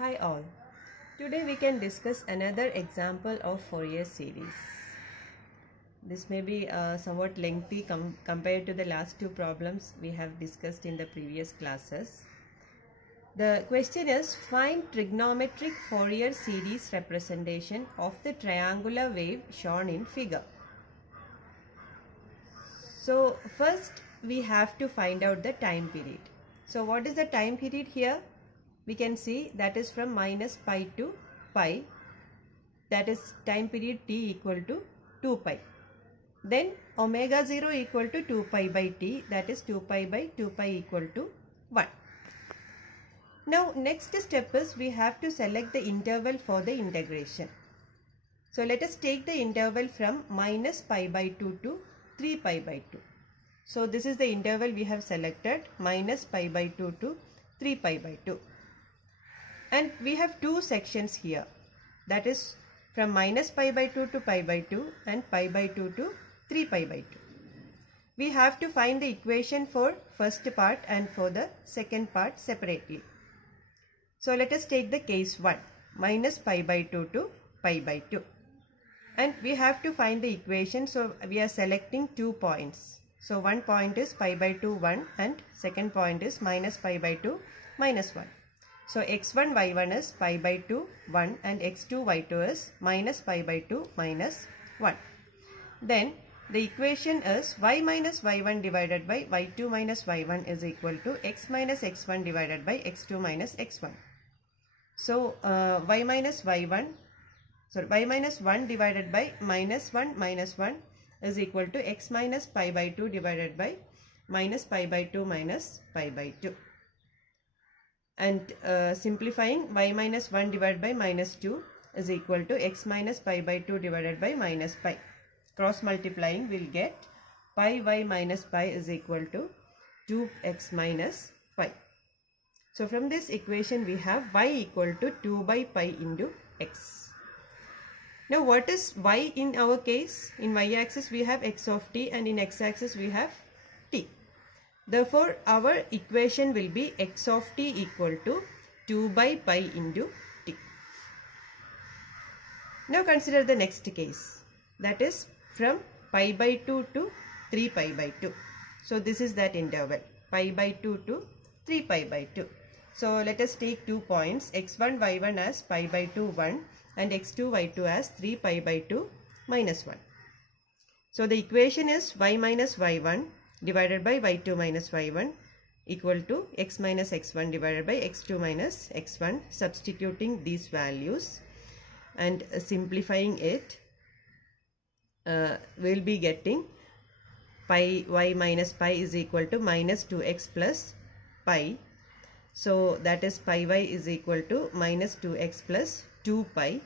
Hi all. Today we can discuss another example of Fourier series. This may be somewhat lengthy compared to the last two problems we have discussed in the previous classes. The question is, find trigonometric Fourier series representation of the triangular wave shown in figure. So first we have to find out the time period. So what is the time period here? We can see that is from minus pi to pi, that is time period t equal to 2 pi. Then omega 0 equal to 2 pi by t, that is 2 pi by 2 pi equal to 1. Now next step is we have to select the interval for the integration. So let us take the interval from minus pi by 2 to 3 pi by 2. So this is the interval we have selected, minus pi by 2 to 3 pi by 2. And we have two sections here, that is from minus pi by 2 to pi by 2 and pi by 2 to 3 pi by 2. We have to find the equation for first part and for the second part separately. So let us take the case 1, minus pi by 2 to pi by 2. And we have to find the equation, so we are selecting 2 points. So one point is pi by 2 1 and second point is minus pi by 2 minus 1. So x1 y1 is pi by 2 1 and x2 y2 is minus pi by 2 minus 1. Then the equation is y minus y1 divided by y2 minus y1 is equal to x minus x1 divided by x2 minus x1. So y minus 1 divided by minus 1 minus 1 is equal to x minus pi by 2 divided by minus pi by 2 minus pi by 2. And simplifying, y minus 1 divided by minus 2 is equal to x minus pi by 2 divided by minus pi. Cross multiplying will get pi y minus pi is equal to 2x minus pi. So from this equation we have y equal to 2 by pi into x. Now what is y in our case? In y axis we have x of t and in x axis we have t. Therefore, our equation will be x of t equal to 2 by pi into t. Now consider the next case, that is from pi by 2 to 3 pi by 2. So this is that interval, pi by 2 to 3 pi by 2. So let us take 2 points, x1 y1 as pi by 2 1 and x2 y2 as 3 pi by 2 minus 1. So the equation is y minus y1 divided by y2 minus y1 equal to x minus x1 divided by x2 minus x1. Substituting these values and simplifying it, we will be getting pi y minus pi is equal to minus 2x plus pi. So that is pi y is equal to minus 2x plus 2 pi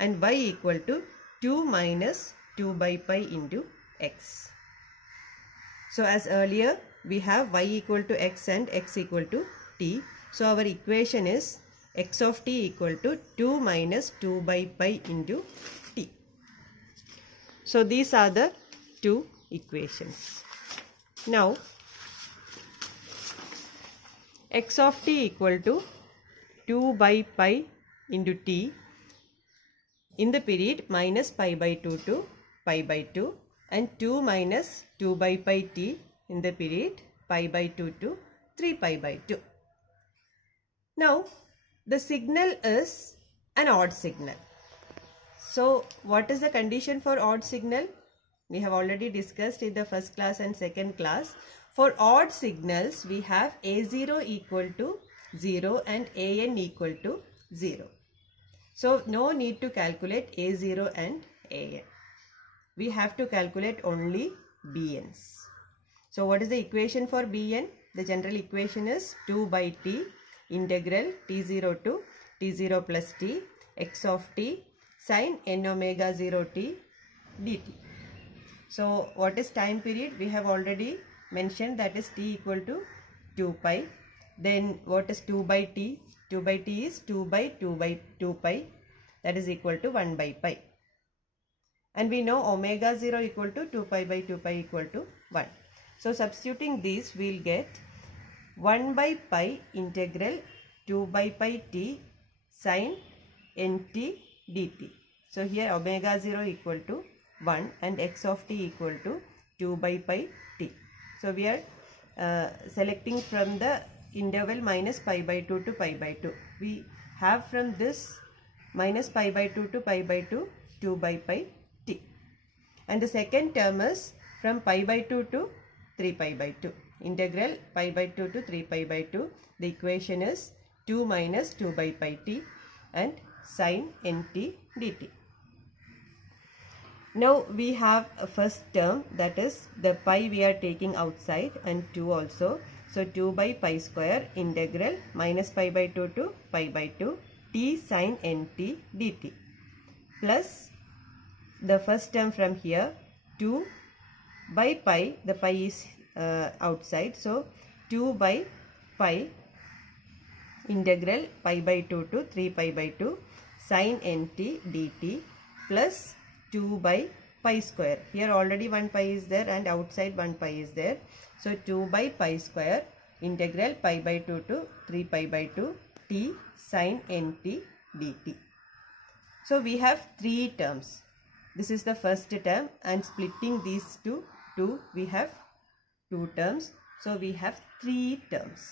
and y equal to 2 minus 2 by pi into x. So as earlier we have y equal to x and x equal to t. So our equation is x of t equal to 2 minus 2 by pi into t. So these are the two equations. Now x of t equal to 2 by pi into t in the period minus pi by 2 to pi by 2 and 2 minus 2 by pi t in the period pi by 2 to 3 pi by 2. Now the signal is an odd signal. So what is the condition for odd signal? We have already discussed in the first class and second class. For odd signals we have a0 equal to 0 and an equal to 0. So no need to calculate a0 and an. We have to calculate only bn's. So what is the equation for bn? The general equation is 2 by t integral t0 to t0 plus t x of t sin n omega 0 t dt. So what is time period? We have already mentioned, that is t equal to 2 pi. Then what is 2 by t? 2 by t is 2 by 2 by 2 pi, that is equal to 1 by pi. And we know omega 0 equal to 2 pi by 2 pi equal to 1. So substituting these we will get 1 by pi integral 2 by pi t sine nt dt. So here omega 0 equal to 1 and x of t equal to 2 by pi t. So we are selecting from the interval minus pi by 2 to pi by 2. We have from this minus pi by 2 to pi by 2, 2 by pi t. And the second term is from pi by 2 to 3 pi by 2. Integral pi by 2 to 3 pi by 2. The equation is 2 minus 2 by pi t and sine nt dt. Now we have a first term, that is the pi we are taking outside and 2 also. So 2 by pi square integral minus pi by 2 to pi by 2 t sine nt dt plus the first term from here 2 by pi, the pi is outside, so 2 by pi integral pi by 2 to 3 pi by 2 sine nt dt plus 2 by pi square. Here already one pi is there and outside one pi is there. So 2 by pi square integral pi by 2 to 3 pi by 2 t sine nt dt. So we have three terms. This is the first term, and splitting these two we have two terms. So we have three terms.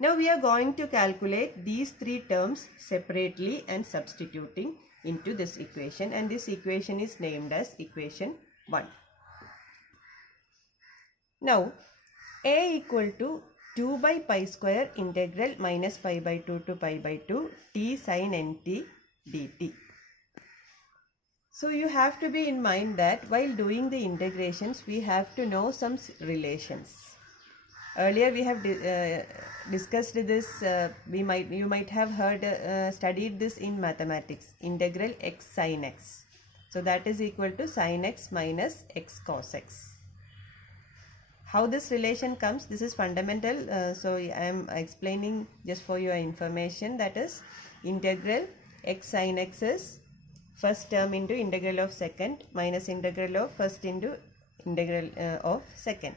Now we are going to calculate these three terms separately and substituting into this equation, and this equation is named as equation 1. Now a equal to 2 by pi square integral minus pi by 2 to pi by 2 t sine nt dt. So you have to be in mind that while doing the integrations we have to know some relations. Earlier we have discussed this, you might have heard studied this in mathematics, integral x sin x. So that is equal to sin x minus x cos x. How this relation comes, this is fundamental, so I am explaining just for your information. That is integral x sin x is first term into integral of second minus integral of first into integral of second.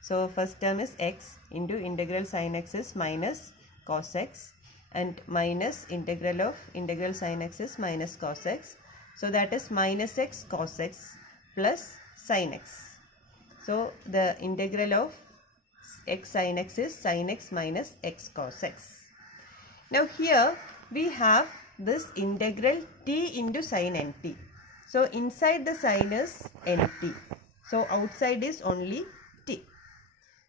So first term is x into integral sin x is minus cos x and minus integral of integral sin x is minus cos x. So that is minus x cos x plus sin x. So the integral of x sin x is sin x minus x cos x. Now here we have this integral t into sin nt. So inside the sin is nt. So outside is only t.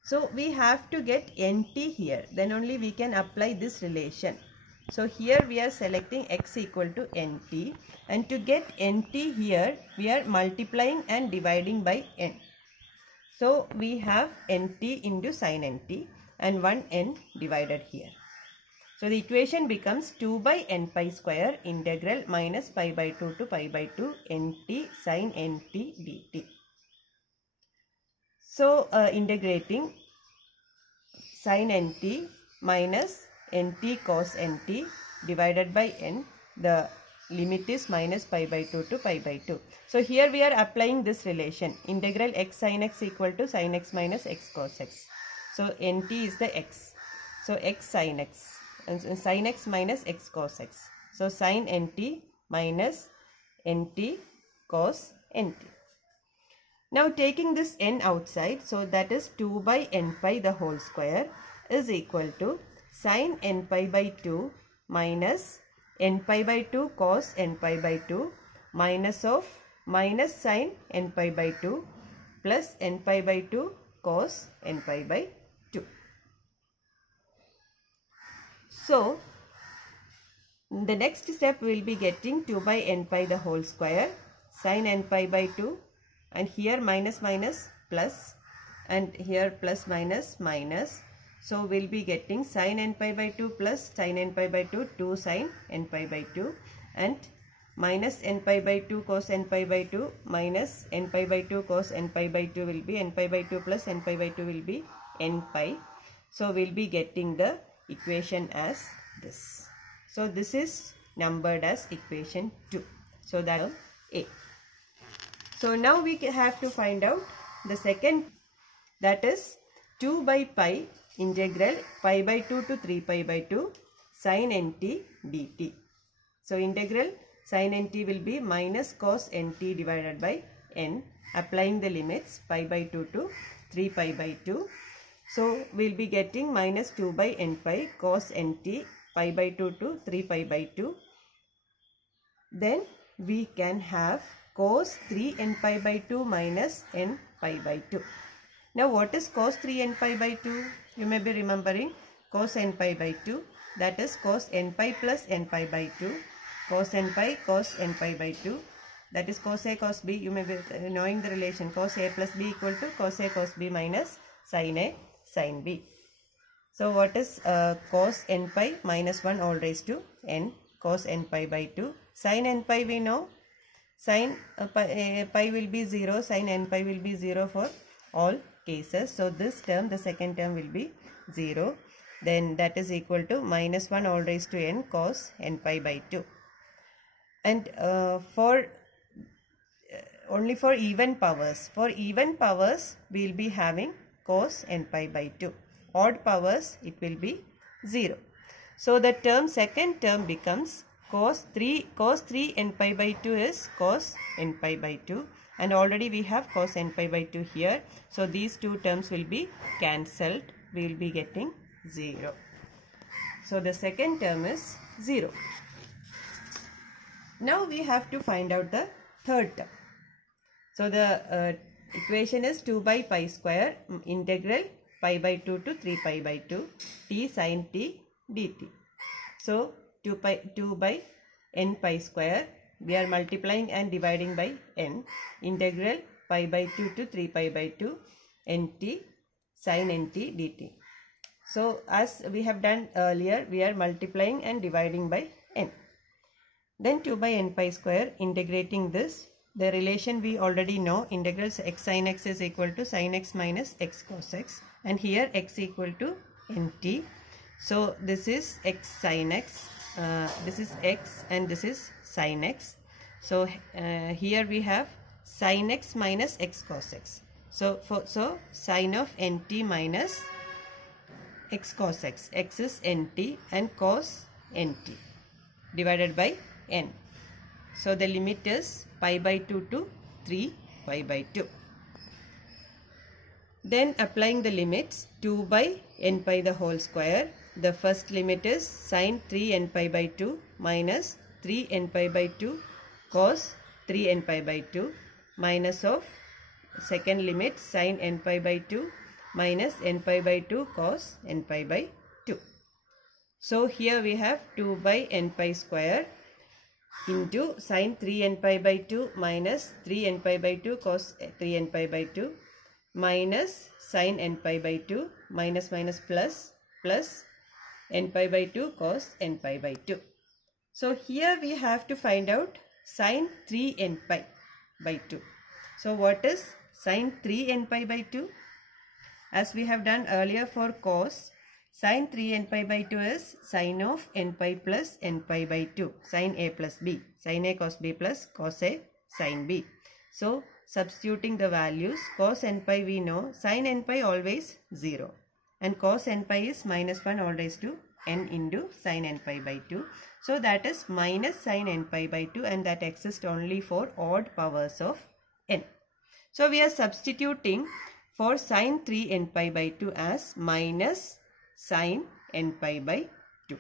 So we have to get nt here. Then only we can apply this relation. So here we are selecting x equal to nt. And to get nt here we are multiplying and dividing by n. So we have nt into sin nt and one n divided here. So the equation becomes 2 by n pi square integral minus pi by 2 to pi by 2 nt sin nt dt. So integrating sin nt minus nt cos nt divided by n, the limit is minus pi by 2 to pi by 2. So here we are applying this relation, integral x sin x equal to sin x minus x cos x. So nt is the x. So x sin x. And sin x minus x cos x. So sin nt minus nt cos nt. Now taking this n outside, so that is 2 by n pi the whole square is equal to sin n pi by 2 minus n pi by 2 cos n pi by 2 minus of minus sin n pi by 2 plus n pi by 2 cos n pi by 2. So the next step will be getting 2 by n pi the whole square sin n pi by 2, and here minus minus plus and here plus minus minus. So we'll be getting sin n pi by 2 plus sin n pi by 2, 2 sin n pi by 2, and minus n pi by 2 cos n pi by 2 minus n pi by 2 cos n pi by 2 will be n pi by 2 plus n pi by 2 will be n pi. So we'll be getting the equation as this. So this is numbered as equation 2. So that is A. So now we have to find out the second, that is 2 by pi integral pi by 2 to 3 pi by 2 sin nt dt. So integral sin nt will be minus cos nt divided by n, applying the limits pi by 2 to 3 pi by 2. So we'll be getting minus 2 by n pi cos nt pi by 2 to 3 pi by 2. Then we can have cos 3 n pi by 2 minus n pi by 2. Now what is cos 3 n pi by 2? You may be remembering cos n pi by 2, that is cos n pi plus n pi by 2, cos n pi cos n pi by 2, that is cos a cos b. You may be knowing the relation cos a plus b equal to cos a cos b minus sin a sin b. So what is cos n pi minus 1 all raised to n cos n pi by 2. Sin n pi we know, sin pi will be 0, sin n pi will be 0 for all cases. So this term, the second term will be 0. Then that is equal to minus 1 all raised to n cos n pi by 2. And only for even powers, we will be having cos n pi by 2. Odd powers, it will be 0. So the second term becomes cos 3 n pi by 2 is cos n pi by 2, and already we have cos n pi by 2 here. So these two terms will be cancelled. We will be getting 0. So the second term is 0. Now we have to find out the third term. So the equation is 2 by pi square integral pi by 2 to 3 pi by 2 t sin t dt. So 2 by n pi square, we are multiplying and dividing by n, integral pi by 2 to 3 pi by 2 nt sin nt dt. So as we have done earlier, we are multiplying and dividing by n. Then 2 by n pi square, integrating this, the relation we already know, integral x sin x is equal to sin x minus x cos x, and here x equal to nt. So this is x sin x, this is x, and this is sin x. So here we have sin x minus x cos x. So sin of nt minus x cos x, x is nt and cos nt divided by n. So the limit is pi by 2 to 3 pi by 2. Then applying the limits, 2 by n pi the whole square. The first limit is sin 3 n pi by 2 minus 3 n pi by 2 cos 3 n pi by 2 minus of second limit sin n pi by 2 minus n pi by 2 cos n pi by 2. So here we have 2 by n pi square into sin 3 n pi by 2 minus 3 n pi by 2 cos 3 n pi by 2 minus sin n pi by 2 minus minus plus n pi by 2 cos n pi by 2. So here we have to find out sin 3 n pi by 2. So what is sin 3 n pi by 2? As we have done earlier for cos, sin 3 n pi by 2 is sin of n pi plus n pi by 2, sin a plus b, sin a cos b plus cos a sin b. So substituting the values, cos n pi we know, sin n pi always 0, and cos n pi is minus 1 all raised to n into sin n pi by 2. So that is minus sin n pi by 2, and that exists only for odd powers of n. So we are substituting for sin 3 n pi by 2 as minus sin n pi by 2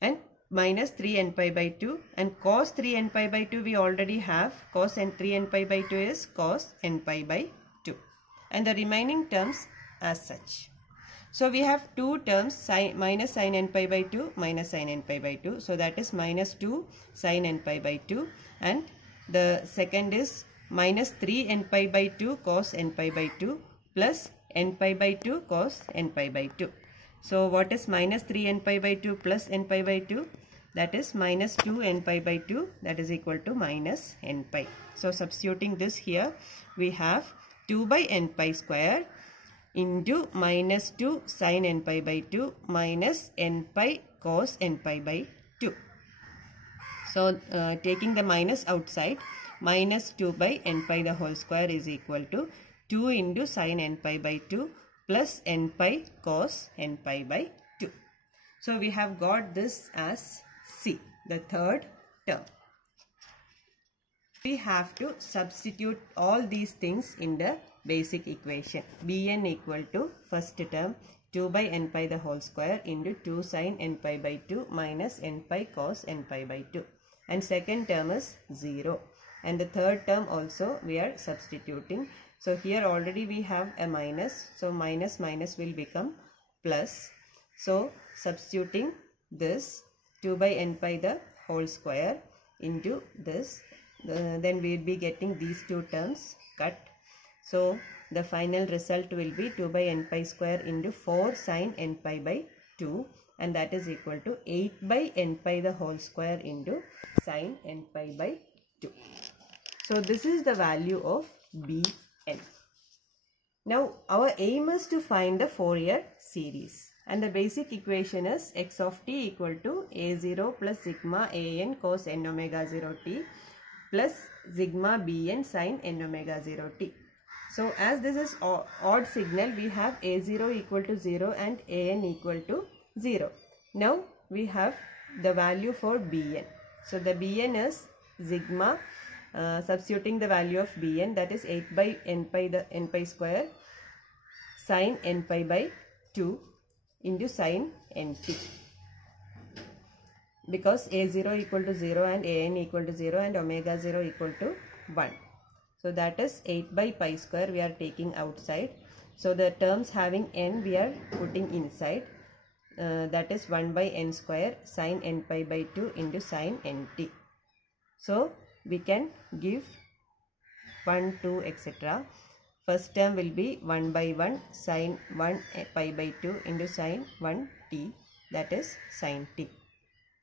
and minus 3 n pi by 2, and cos 3 n pi by 2 we already have, cos n 3 n pi by 2 is cos n pi by 2, and the remaining terms as such. So we have two terms, minus sin n pi by 2 minus sin n pi by 2. So that is minus 2 sin n pi by 2, and the second is minus 3 n pi by 2 cos n pi by 2 plus n pi by 2 cos n pi by 2. So what is minus 3 n pi by 2 plus n pi by 2? That is minus 2 n pi by 2, that is equal to minus n pi. So substituting this here, we have 2 by n pi square into minus 2 sin n pi by 2 minus n pi cos n pi by 2. So taking the minus outside, minus 2 by n pi the whole square is equal to 2 into sin n pi by 2 plus n pi cos n pi by 2. So we have got this as C, the third term. We have to substitute all these things in the basic equation. Bn equal to first term 2 by n pi the whole square into 2 sin n pi by 2 minus n pi cos n pi by 2. And second term is 0. And the third term also we are substituting. So here already we have a minus. So minus minus will become plus. So substituting this 2 by n pi the whole square into this, then we will be getting these two terms cut. So the final result will be 2 by n pi square into 4 sin n pi by 2, and that is equal to 8 by n pi the whole square into sin n pi by 2. So this is the value of Bn. Now our aim is to find the Fourier series, and the basic equation is x of t equal to a0 plus sigma an cos n omega 0 t plus sigma bn sin n omega 0 t. So as this is odd signal, we have a0 equal to 0 and an equal to 0. Now we have the value for bn. So the bn is sigma, substituting the value of bn, that is 8 by n pi square sin n pi by 2 into sin nt. Because a0 equal to 0 and an equal to 0 and omega 0 equal to 1. So that is 8 by pi square we are taking outside. So the terms having n we are putting inside. That is 1 by n square sin n pi by 2 into sin nt. So we can give 1, 2, etc. First term will be 1 by 1 sin 1 pi by 2 into sin 1 t, that is sin t.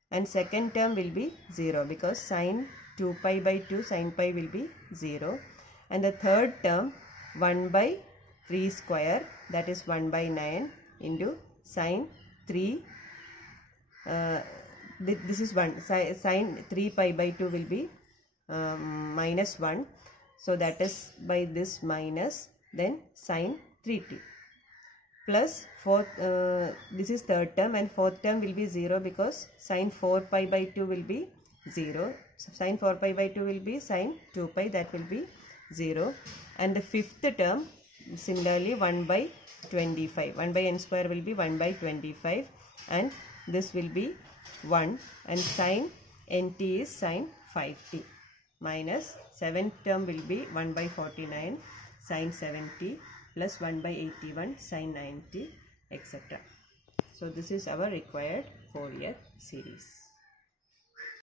And second term will be 0 because sin 2 pi by 2 sin pi will be 0. And the third term 1 by 3 square, that is 1 by 9 into sin 3, this is 1, sin 3 pi by 2 will be minus 1. So that is by this minus, then sin 3t. Plus fourth, this is third term, and fourth term will be 0 because sin 4 pi by 2 will be 0. So sin 4 pi by 2 will be sin 2 pi, that will be 0. And the fifth term similarly 1 by 25. 1 by n square will be 1 by 25, and this will be 1, and sin nt is sin 5t. Minus seventh term will be 1 by 49 sin 70 plus 1 by 81 sin 90, etc. So this is our required Fourier series.